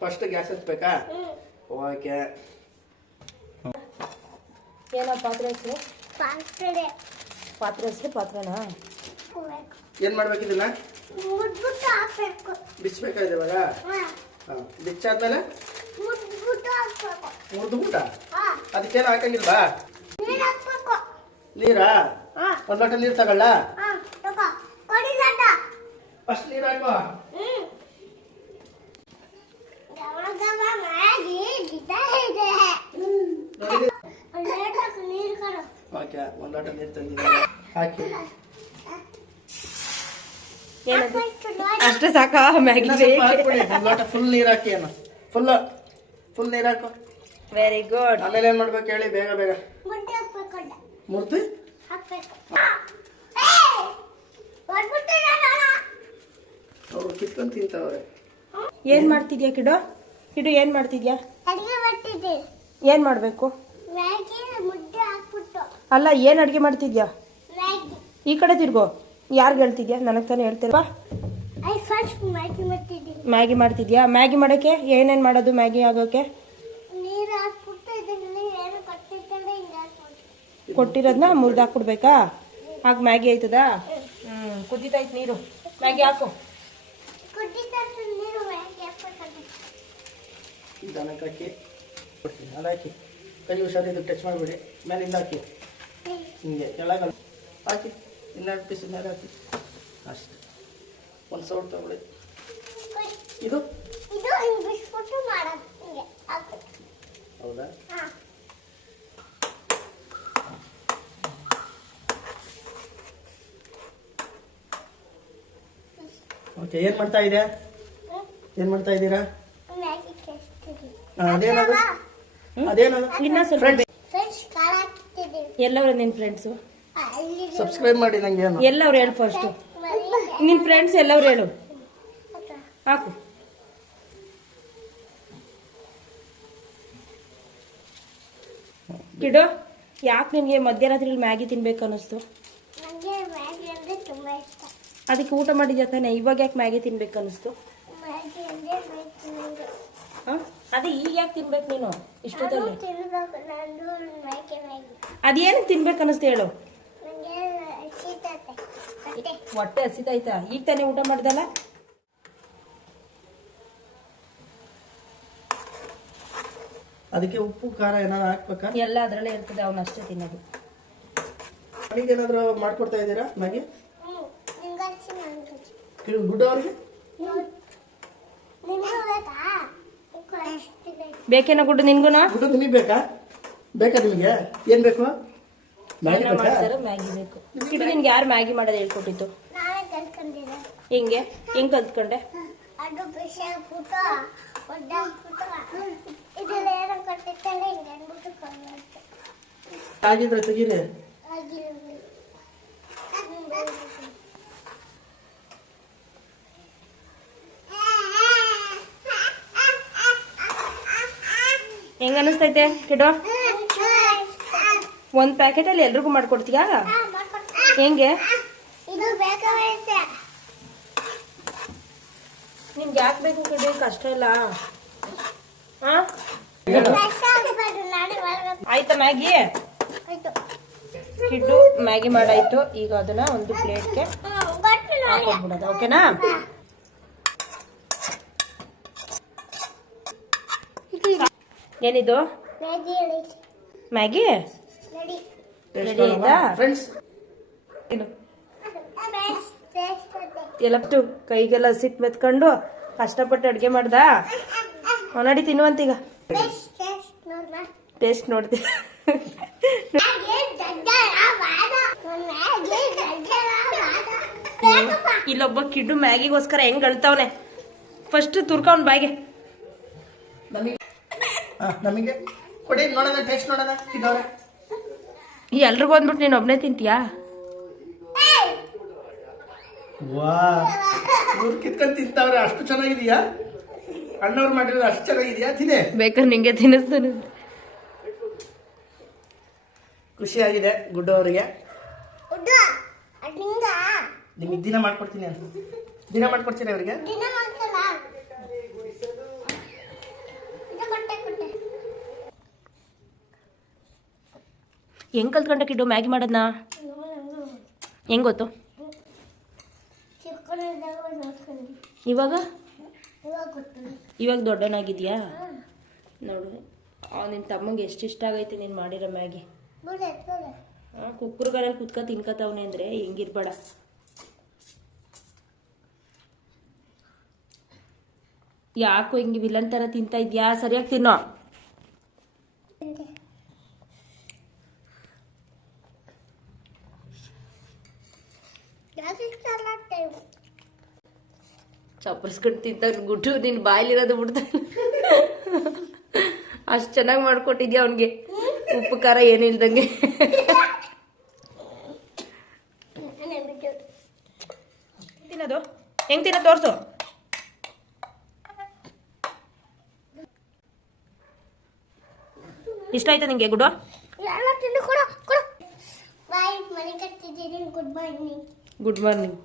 First gas ಹಚ್ಬೇಕಾ? Okay. ಏನೋ ಪಾತ್ರೆ ಹೆಸರು? ಪಾತ್ರೆ ಹೆಸರು ಪಾತ್ರೆನಾ? ಏನ್ ಮಾಡ್ಬೇಕು ಇದನ್ನ? ಬಿಚ್ಚಬೇಕಾ ಇವಾಗ? ಬಿಚ್ಚಾದ್ಮೇಲೆ ಮುರ್ದ್ಬಿಟ್ಟ ಅದಕ್ಕೇನು ಹಾಕಂಗಿಲ್ವಾ? ನೀರಾ? ಒಂದ್ ಲೋಟ ನೀರು ತಗೊಳ್ಳ? ಅಷ್ಟು ನೀರು ಹಾಕೋ. ಓಕೆ, ಒಂದ್ ಲೋಟ ನೀರು ತಂದಿದ್ದೀನಿ, ಹಾಕಿ. ಅಷ್ಟೇ ಸಾಕಾ ಮ್ಯಾಗಿ? ಒಂದ್ ಲೋಟ ಫುಲ್ ನೀರು ಹಾಕಿ. ಏನು ಫುಲ್ ನೀರು ಹಾಕು. Very good. ಆಮೇಲೆ ಏನ್ ಮಾಡ್ಬೇಕು ಹೇಳಿ? ಬೇಗ ಬೇಗ ಮುರ್ದು ಅವ್ರು ಕಿತ್ಕೊಂಡ್ ತಿಂತವ್ರೆ. ಏನ್ ಮಾಡ್ತಿದ್ಯಾ ಕಿಡು? ಕಿಡು ಏನ್ ಮಾಡ್ತಿದ್ಯಾ? ಏನ್ ಮಾಡ್ಬೇಕು? ಅಲ್ಲ, ಏನ್ ಅಡ್ಗೆ ಮಾಡ್ತಿದ್ಯಾ? ಈ ಕಡೆ ತಿರ್ಗೋ. ಯಾರ್ಗೆ ಹೇಳ್ತಿದ್ಯಾ? ನನಗ್ ತಾನೇ ಹೇಳ್ತೀರಪ್ಪ. ಮ್ಯಾಗಿ ಮಾಡ್ತಿದ್ಯಾ? ಮ್ಯಾಗಿ ಮಾಡಕ್ಕೆ ಏನೇನ್ ಮಾಡೋದು? ಮ್ಯಾಗಿ ಆಗೋಕೆ ಕೊಟ್ಟಿರೋದನ್ನ ಮುರ್ದು ಹಾಕ್ಬಿಡ್ಬೇಕಾ? ಹಾಗೆ ಮ್ಯಾಗಿ ಆಯ್ತದ? ಕುದಿತೈತ್ ನೀರು. ಮ್ಯಾಗಿ ಹಾಕು. ಹಾಕಿ ಹಾಕಿ. ಕೈ ಹುಷಾರಿದ್ದು ಟಚ್ ಮಾಡಿಬಿಡಿ. ಮೇಲಿಂದ ಹಾಕಿ, ಹಿಂಗೆ ಕೆಳಗಲ್ಲ ಹಾಕಿ. ಇನ್ನೆರಡು ಪೀಸ್ ಮೇಲೆ ಹಾಕಿ ಅಷ್ಟೇ. ಒಂದು ಸೌಟ್ ತಗೊಳ್ಳಿ. ಇದು ಹೌದಾ? ಓಕೆ. ಏನ್ ಮಾಡ್ತಾ ಇದ್ದೀರಾ? ಅದೇನದು? ಇನ್ನ ಸ್ವಲ್ಪ ಎಲ್ಲವ್ರು ನಿನ್ ಫ್ರೆಂಡ್ಸು? ಸಬ್ಸ್ಕ್ರೈಬ್ ಮಾಡಿ ನಂಗೆ. ಎಲ್ಲವ್ರು ಹೇಳು ಫಸ್ಟ್. ನಿನ್ ಫ್ರೆಂಡ್ಸ್ ಎಲ್ಲವ್ರು ಹೇಳು. ಹಾಕು. ಕಿಡು, ಯಾಕೆ ನಿನ್ಗೆ ಮಧ್ಯರಾತ್ರಿ ಮ್ಯಾಗಿ ತಿನ್ಬೇಕು ಅನ್ನಿಸ್ತು? ಅದಕ್ಕೆ ಊಟ ಮಾಡಿದ್ಯಾ ತಾನೆ? ಇವಾಗ ಯಾಕೆ ಮ್ಯಾಗಿ ತಿನ್ಬೇಕು ಅನ್ನಿಸ್ತು? ಅದೇ ಈಗ ಯಾಕೆ ತಿನ್ಬೇಕು ನೀನು ಇಷ್ಟೊತ್ತಲ್ಲಿ? ಅದೇನು ತಿನ್ಬೇಕು ಅನ್ನಿಸ್ತು ಹೇಳು? ಹೊಟ್ಟೆ ಹಸಿತಾಯ್ತಾ? ಈಗ ತಾನೇ ಊಟ ಮಾಡ್ದಲ್ಲ? ಅದಕ್ಕೆ ಉಪ್ಪು ಖಾರ ಏನಾದ್ರು ಹಾಕ್ಬೇಕಾ? ಎಲ್ಲ ಅದರಲ್ಲೇ ಇರ್ತದೆ, ಅವನು ಅಷ್ಟೇ ತಿನ್ನೋದು. ಏನಾದ್ರು ಮಾಡ್ಕೊಡ್ತಾ ಇದ್ದೀರಾ ಮ್ಯಾಗಿ? ಗುಡ್ ಅವ್ರಿಗೆ ಬೇಕೇನೋ ಗುಡ್ಡು? ನಿನ್ಗುನಾ ಗುಡ್ಡು? ನಿಮಗೆ ಬೇಕಾ ನಿಮಗೆ? ಏನ್ ಬೇಕು? ಮ್ಯಾಗಿ ಬೇಕು. ಕಿಡು, ನಿನ್ಗೆ ಯಾರು ಮ್ಯಾಗಿ ಮಾಡೋದು ಹೇಳ್ಕೊಟ್ಟಿತ್ತು? ಹೆಂಗೆ ಕಲ್ತ್ಕೊಂಡೆ? ಆಗಿದ್ರೆ ತೆಗೀರಿ. ಹೆಂಗ ಅನಿಸ್ತೈತೆ ಕಿಡು? ಒಂದ್ ಪ್ಯಾಕೆಟ್ ಅಲ್ಲಿ ಎಲ್ರಿಗೂ ಮಾಡ್ಕೊಡ್ತೀಯಾ? ಹೆಂಗೆ? ನಿಮ್ಗೆ ಯಾಕೆ ಬೇಕು ಕಿಡು? ಕಷ್ಟ ಇಲ್ಲ. ಆಯ್ತಾ ಮ್ಯಾಗಿ? ಕಿಡು ಮ್ಯಾಗಿ ಮಾಡಾಯ್ತು. ಈಗ ಅದನ್ನ ಒಂದು ಪ್ಲೇಟ್ಗೆ ಹಾಕೊಟ್ಬಿಡೋದು. ಓಕೆನಾ? ಏನಿದು? ಮ್ಯಾಗಿ ರೆಡಿ ಆಯ್ತಾ? ಎಲ್ಲಪ್ಟು ಕೈಗೆಲ್ಲ ಸಿಟ್ ಮೆತ್ಕೊಂಡು ಕಷ್ಟಪಟ್ಟು ಅಡ್ಗೆ ಮಾಡ್ದ. ನಡಿ ತಿನ್ನುವಂತೀಗ. ಟೇಸ್ಟ್ ನೋಡ್ತಿ? ಇಲ್ಲೊಬ್ಬ ಕಿಡ್ಡು ಮ್ಯಾಗಿಗೋಸ್ಕರ ಹೆಂಗ್ ಅಳ್ತಾವನೆ. ಫಸ್ಟ್ ತುರ್ಕವ್ನ ಬಾಯಿಗೆ. ನಮಗೆ ಕೊಡಿ, ನೋಡೋಣ, ಟೇಸ್ಟ್ ನೋಡೋಣ. ಎಲ್ರಿಗೂ ಅಂದ್ಬಿಟ್ಟು ನೀನು ಒಬ್ಬನೇ ತಿಂತೀಯಾ? ವಾ, ಇವ್ರು ಕಿತ್ಕೊಂಡು ತಿಂತಾವ್ರೆ. ಅಷ್ಟು ಚೆನ್ನಾಗಿದೆಯಾ? ಅಣ್ಣವ್ರು ಮಾಡಿರೋದು ಅಷ್ಟು ಚೆನ್ನಾಗಿದೆಯಾ? ತಿನ್ನೆ, ಬೇಕಾದ್ರೆ ನಿಂಗೆ ತಿನ್ನಿಸ್ತಾನೆ. ಖುಷಿಯಾಗಿದೆ ಗುಡ್ಡು ಅವರಿಗೆ. ನಿಮಗೆ ದಿನ ಮಾಡ್ಕೊಡ್ತೀನಿ ಅಂತ. ದಿನ ಮಾಡ್ಕೊಡ್ತೀನಿ ಅವರಿಗೆ. ಹೆಂಗೆ ಕಲ್ತ್ಕೊಂಡೆ ಕಿಡ್ಡು ಮ್ಯಾಗಿ ಮಾಡೋದನ್ನ? ಹೆಂಗೆ ಗೊತ್ತು? ಇವಾಗ ಇವಾಗ ದೊಡ್ಡವನಾಗಿದ್ಯಾ? ನೋಡು ನಿನ್ನ ತಮ್ಮಂಗೆ ಎಷ್ಟು ಇಷ್ಟ ಆಗೈತೆ ನೀನು ಮಾಡಿರೋ ಮ್ಯಾಗಿ. ಕುಕ್ಕರ್ಗಾರಲ್ಲಿ ಕುತ್ಕೊ ತಿನ್ಕತವನೆ ಅಂದರೆ ಹೆಂಗಿರ್ಬೇಡ. ಯಾಕೋ ಹಿಂಗೆ ವಿಲನ್ ಥರ ತಿಂತಾ ಇದ್ಯಾ? ಸರಿಯಾಗಿ ತಿನ್ನೋ. ಚಪ್ಪರ್ಸ್ಕೊಂಡು ತಿಂತ ಗುಡ್ಡು ನಿನ್ನ ಬಾಯಲ್ಲಿರೋದು ಬಿಡ್ತಾನೆ. ಅಷ್ಟು ಚೆನ್ನಾಗಿ ಮಾಡ್ಕೊಟ್ಟಿದ್ಯಾ ಅವನಿಗೆ, ಉಪ್ಪು ಖಾರ ಏನು ಇಲ್ದಂಗೆ. ತಿನ್ನೋದು ಹೆಂಗೆ ತಿನ್ನೋ ತೋರಿಸು. ಇಷ್ಟ ಆಯ್ತಾ ನಿಂಗೆ ಗುಡ್ಡು? Good morning.